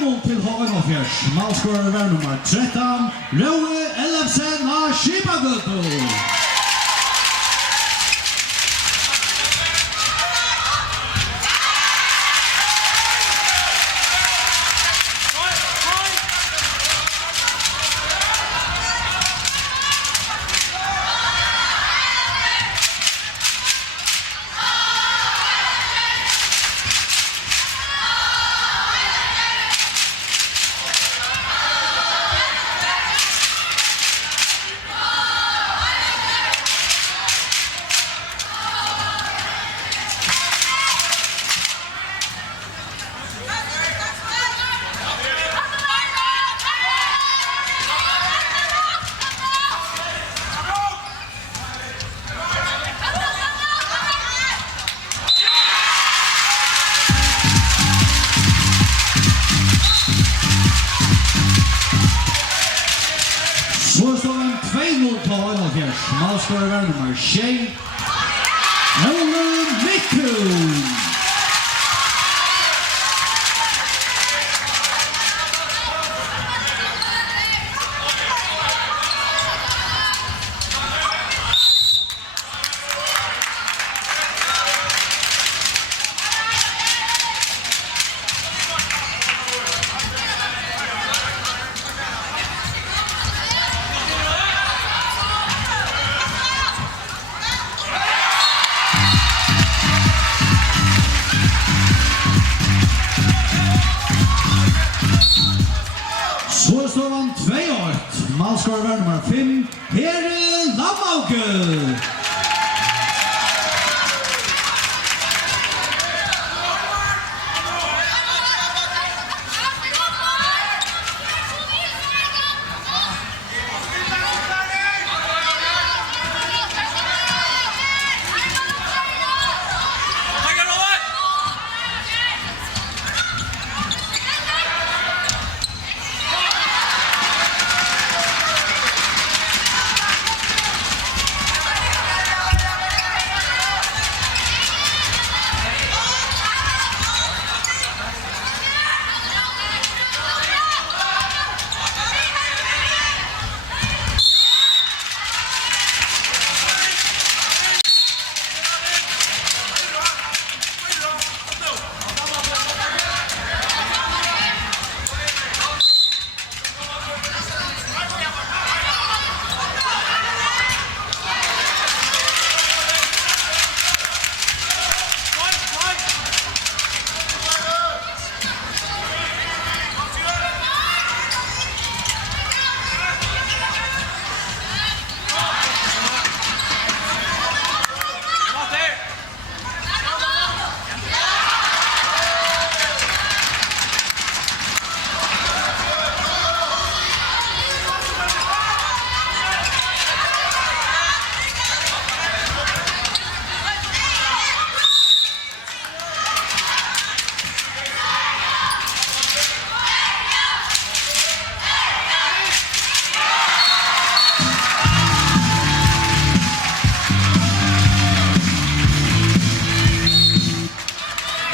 8-0 til H1-Fjers. Målskårer var nummer 13, Røe Ellefsen av Skipagøto. Så står en 2-0 til H1-Fjers. Målskårer var nummer 6, Ole Mikkun. Så står han 2-8. Målskårer var nummer 5, Heri Lamauke.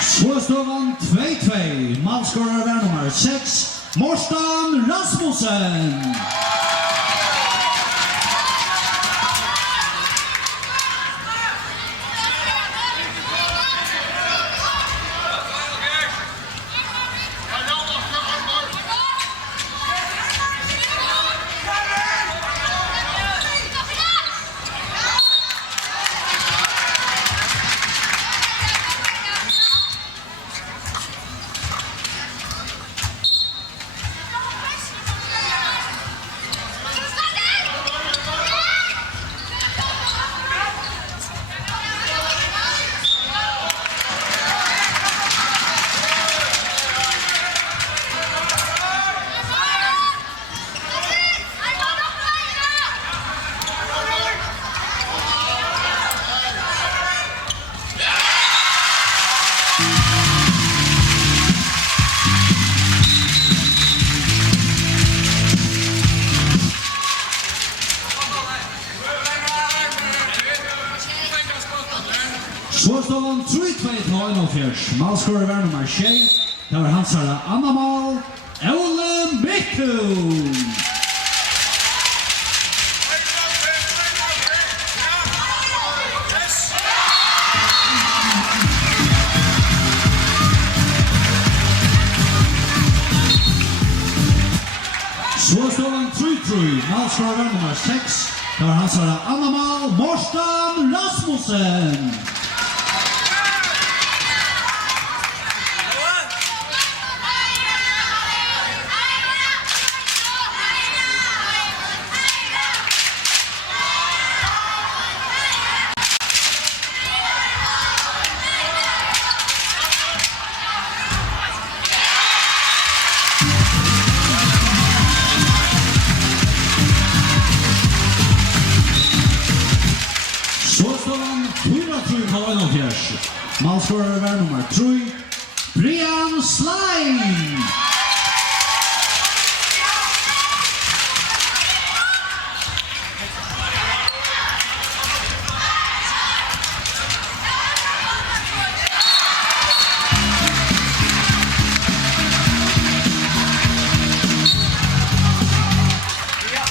Så står han 2-2. Målskårer var nummer 6, Morten Rasmussen. Så står han 3-2 til H1-Fjers. Målskårer var nummer 6, Det var hans herre Anna Mal, Ole Mittun. Så står han 3-3, målskorare nummer 6. Det var hans herre Anna Mal, Morsten Rasmussen. Målskorare var nummer 3, Brian Slein.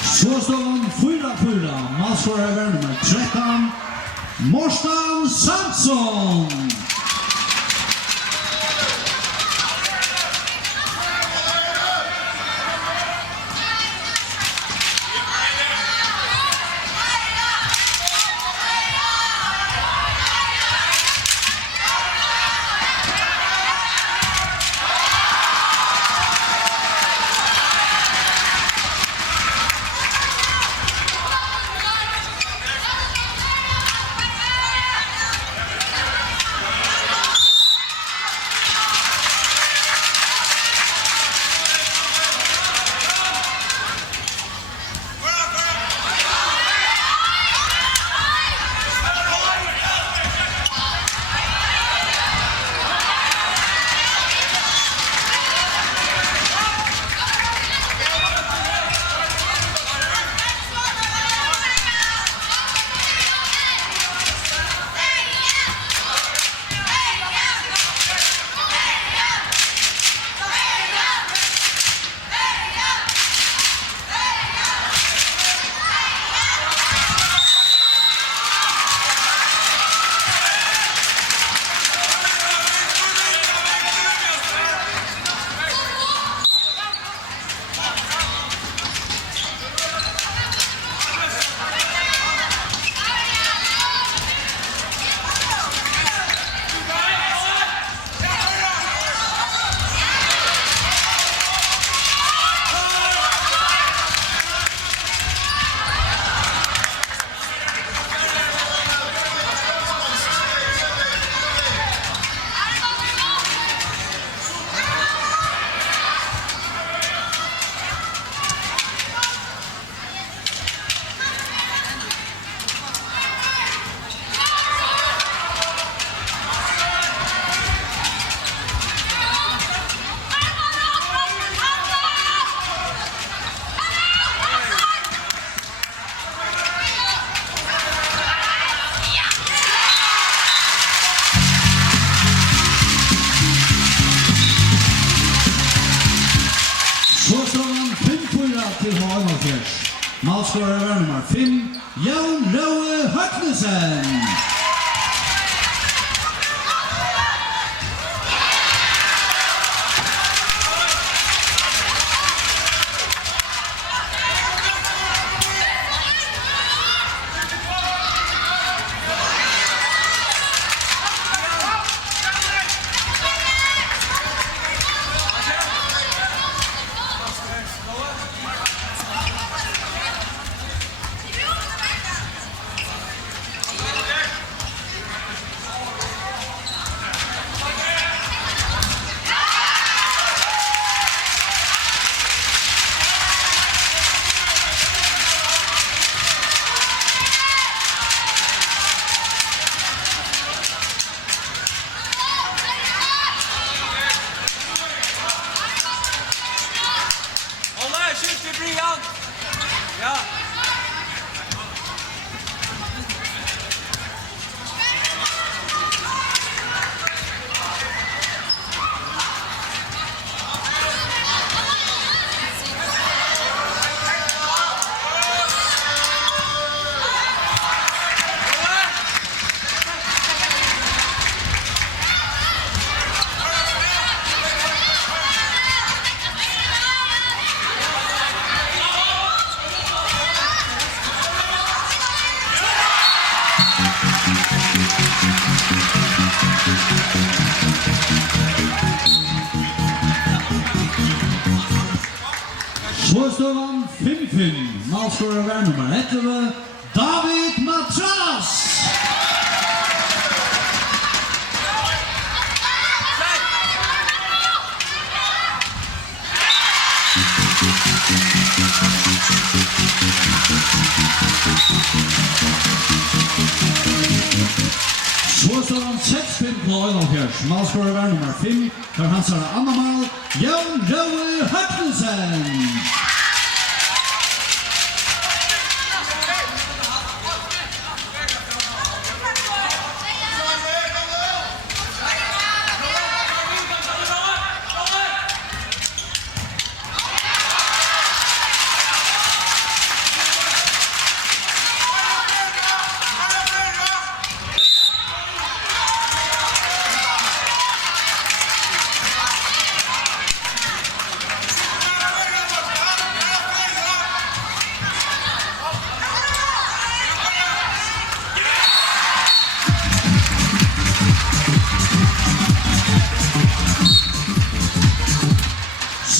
Så står han 4-4, målskorare var nummer 13, Morsten Samson. Målskorare var nummer 5, Jan Roe Høgnesen. Skårstøvan 5-5. Målskårer var nummer 11, David Matras. Skårstøvan 6-5 på Øylandfjørs. Målskårer var nummer 5, for hans er Annamal, Jan Røe Høgnesen.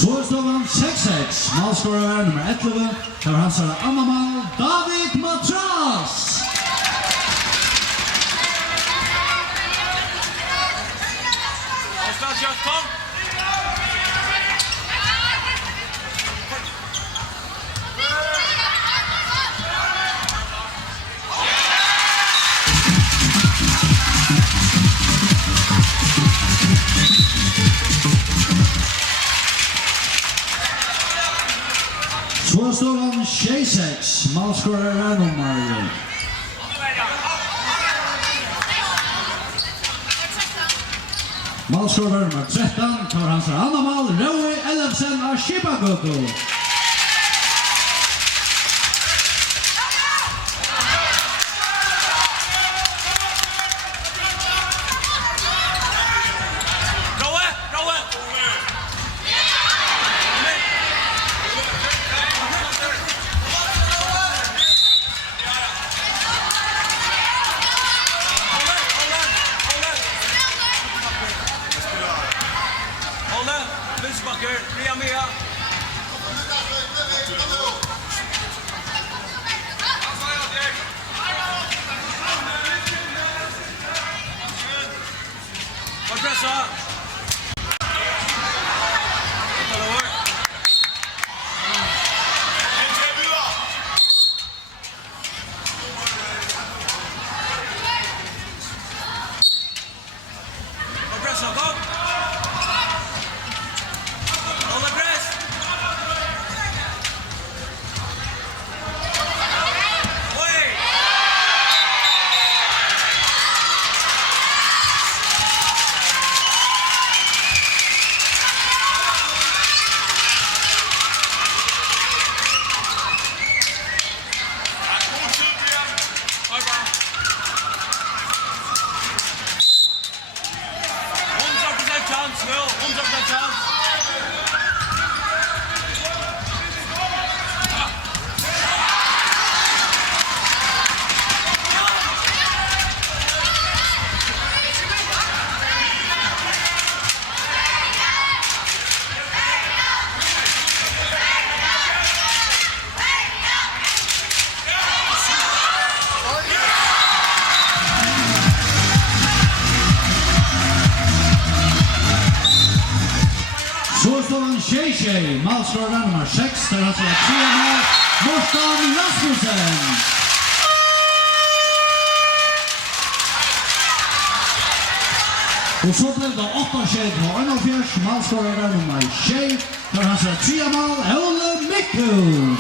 Skårstøvan 6-6. Målskårer var nummer 11, for hans er Annamal, David Matras. Kom! Skårstøvan 6-6. Målskårer var nummer Målskårer var nummer 13, for hans er Annamal, Røe Ellefsen av Skipagøto. Musbakker, Ria Mia. Var pressa. Var pressa, kom. Skårstøvan 6-6. Målskårer var nummer 6, for hans er Triamal, Morten Rasmussen. Og så blev det 8-6 på Øylandfjørs. Målskårer var nummer 6, for hans er Triamal, Ole Mikkel.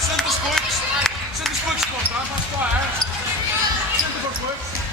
Center spooks. Center spooks borta. Pass på här. Center for spooks.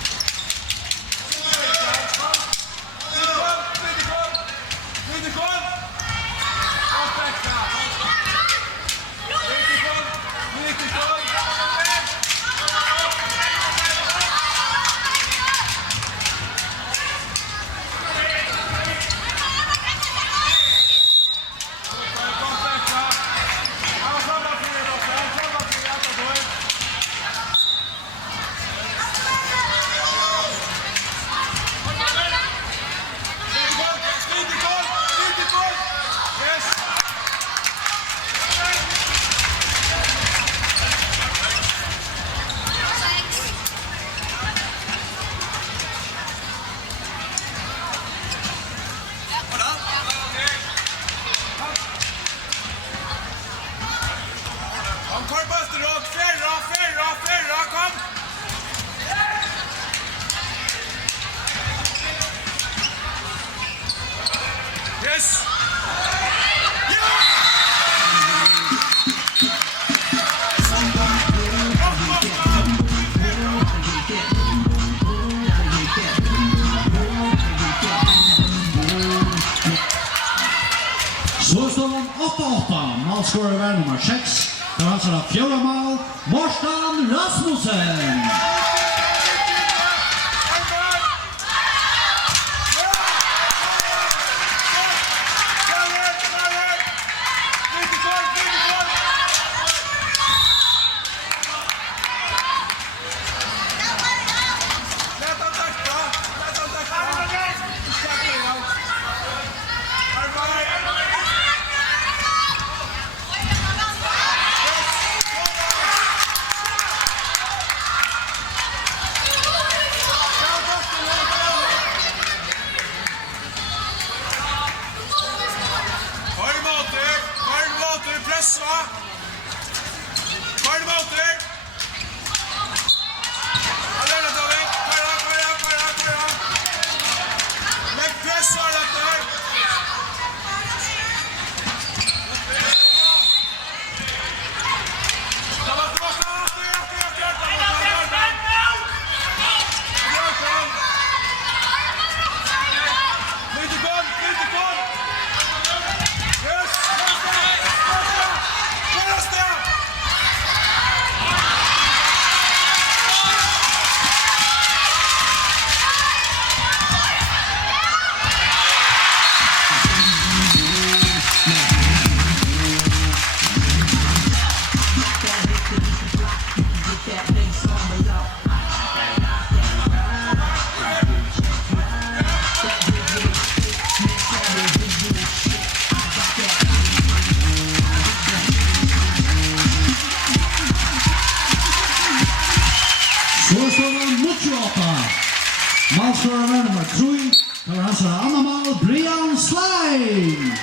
Yes! Så står det 8-8. Målscorer var nummer 6. Det var alltså det fjärde mål. Morten Rasmussen. Så står det mot 8. Målscorer var nummer 3. Det var alltså andra mål. Brian Slime.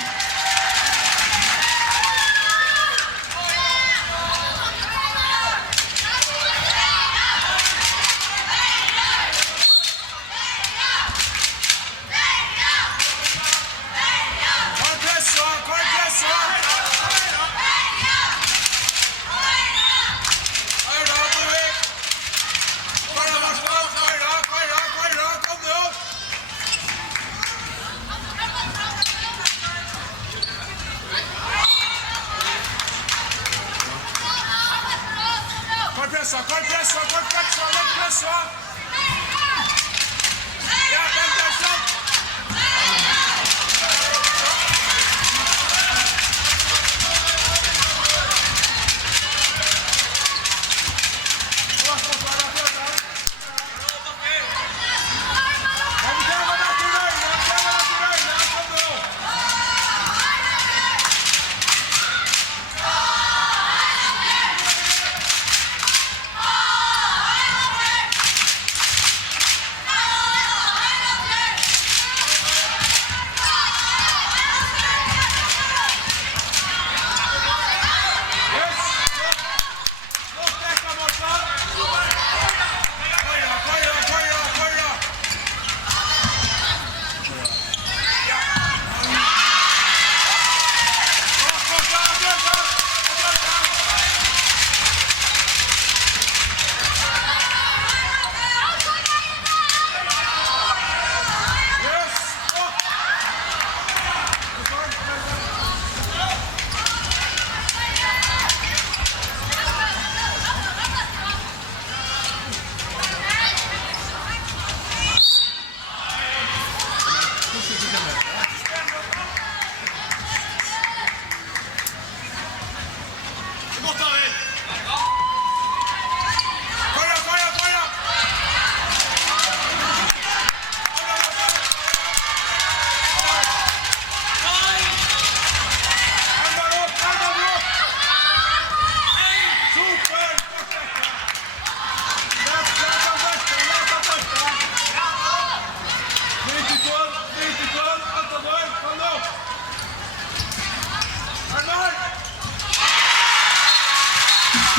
Så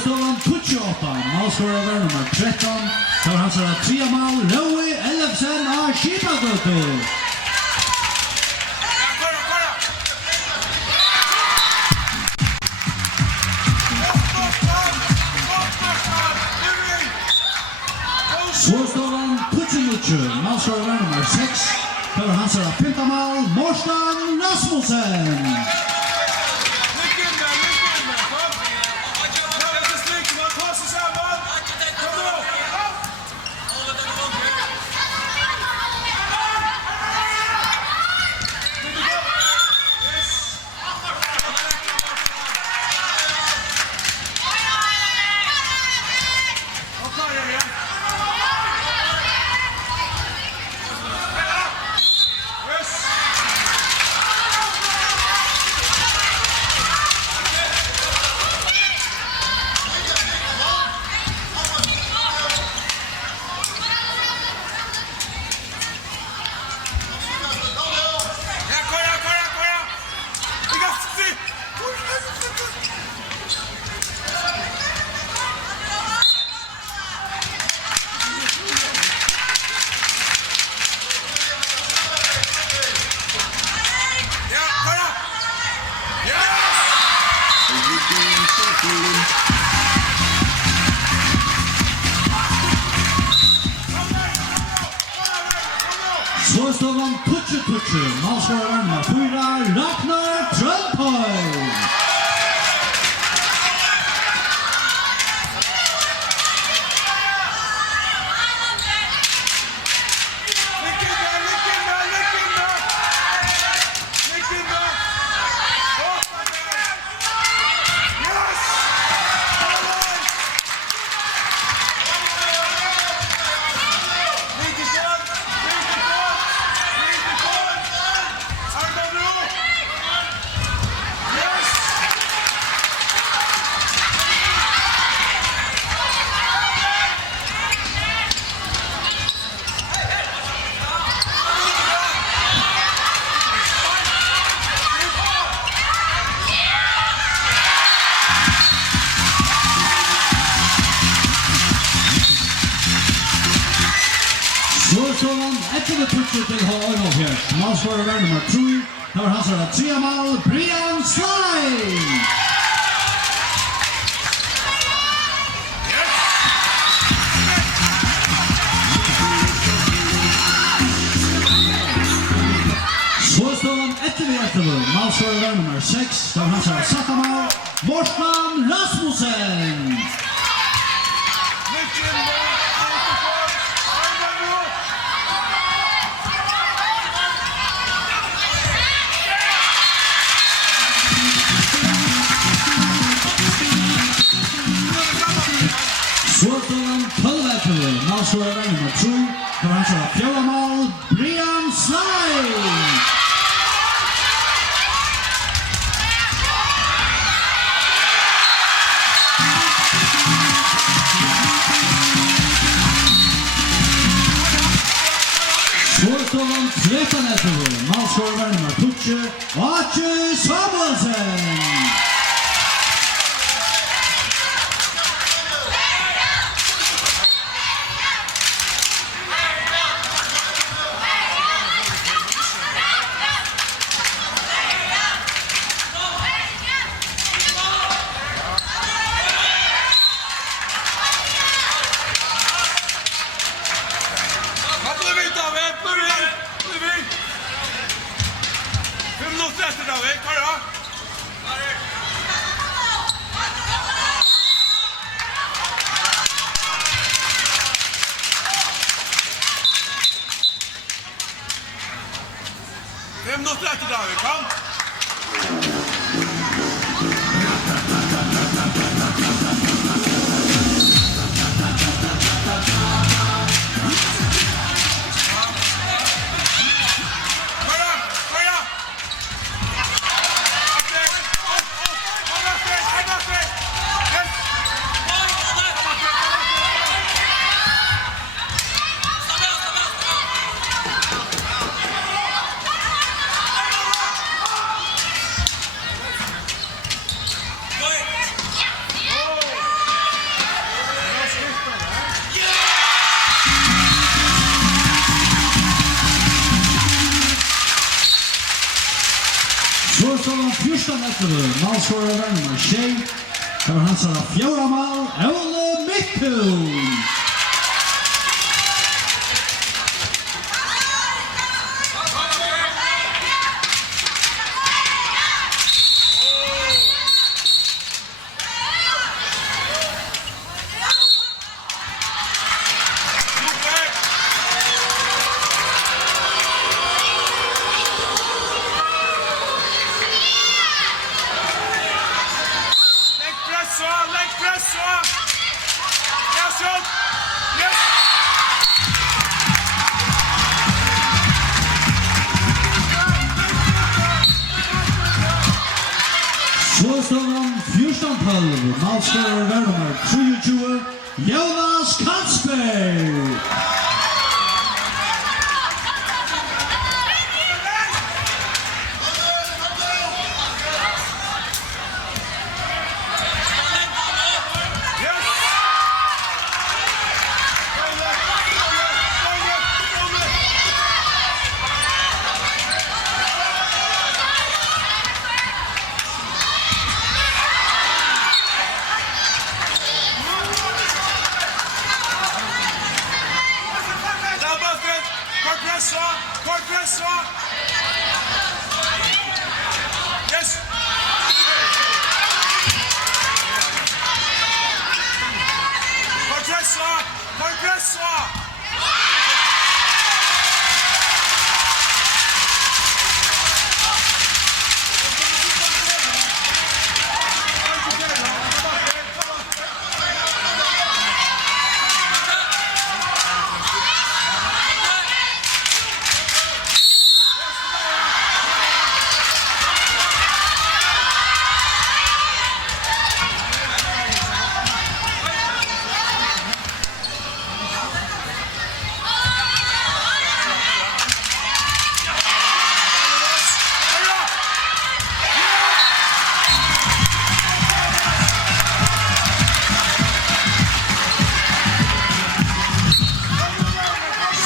står han 28, målskårer nummer 13, tar han seg 3 mål, Roy Ellefsen av Skipagøtu. Så står han 29, målskårer nummer 6, tar han seg 5 mål, Morsten Rasmussen. Så står han Tutsi, målskårer nummer 4, Ragnar Trøndhøy. Så står han etter det Tutsi til H1, målskårer nummer 3, tar han seg 3 mål, Brian Slein. Så står han etter det målskårer nummer 6, tar han seg 17 mål, Morsten Rasmussen. Så står han 12 målskårer nummer 2, tar han seg 4 mål, Brian Slein. Så står han 13 målskårer nummer 2, Archie Samuelsen. Vem då släckte David? Kom! Storstålen 14-11, målskårer nummer 6. Det var hans fjärde mål, Ole Midtun. Leg press så! Yes, up! Yes! Storstålen 14-12, målskårer nummer 23, Jonas Kansberg. Kort press så! Yes! Kort press så! Kort press så!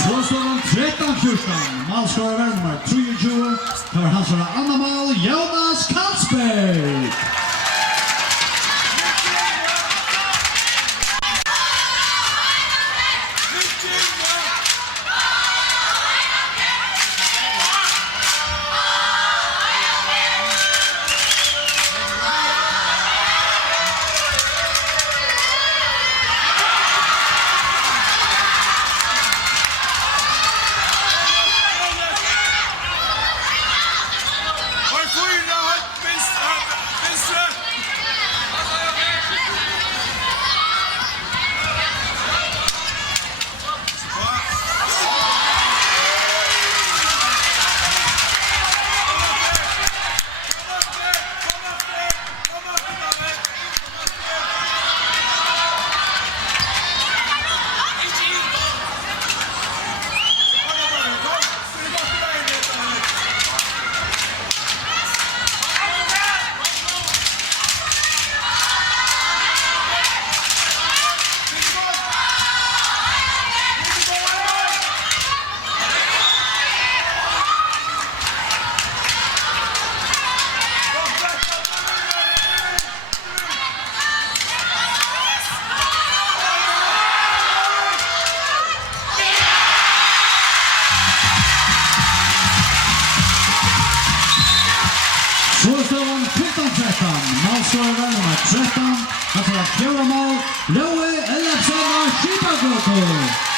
Storstålen 13-14, målskårer nummer 23, det var hans andra mål, Jonas Kansberg. Storstålen 15-13, målskårer nummer 13, han får fjärde mål, Loe Alexander Schipagoko.